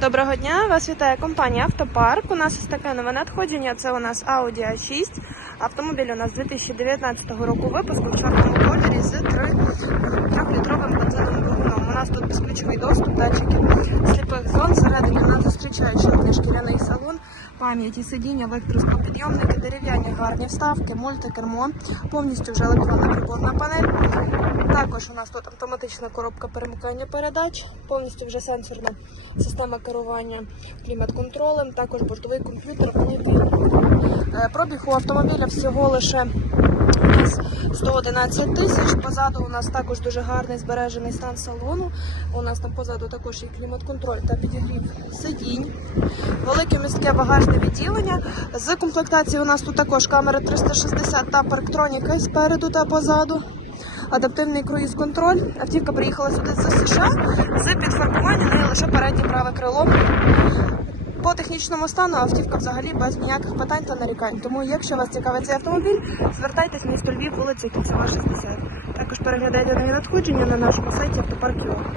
Доброго дня, вас вітає компанія Автопарк. У нас ось таке нове надходження. Це у нас Audi A6. Автомобіль у нас 2019 року випуску в чорному кольорі з 3-літровим бензиновим двигуном. У нас тут безключовий доступ, датчики сліпих зон. Всередині нас зустрічає чорний шкіряний салон, пам'яті сидіння, електросклопідйомники, дерев'яні гарні вставки, мультикермо, повністю вже електронна приборна панель. Також у нас тут автоматична коробка перемикання передач, повністю вже сенсорна система керування клімат-контролем, також бортовий комп'ютер. Е, Пробіг у автомобіля всього лише 111 тисяч. Позаду у нас також дуже гарний збережений стан салону. У нас там позаду також є клімат-контроль та підігрів сидінь. Велике міське багажне відділення. З комплектації у нас тут також камери 360 та парктроніка спереду та позаду. Адаптивний круїз-контроль. Автівка приїхала сюди з США з підфарбування неї лише переднє праве крило. По технічному стану автівка взагалі без ніяких питань та нарікань. Тому, якщо вас цікавить цей автомобіль, звертайтесь місто Львів, вулиця Кільцева, 60. Також переглядайте на надходження на нашому сайті автопарк.ua.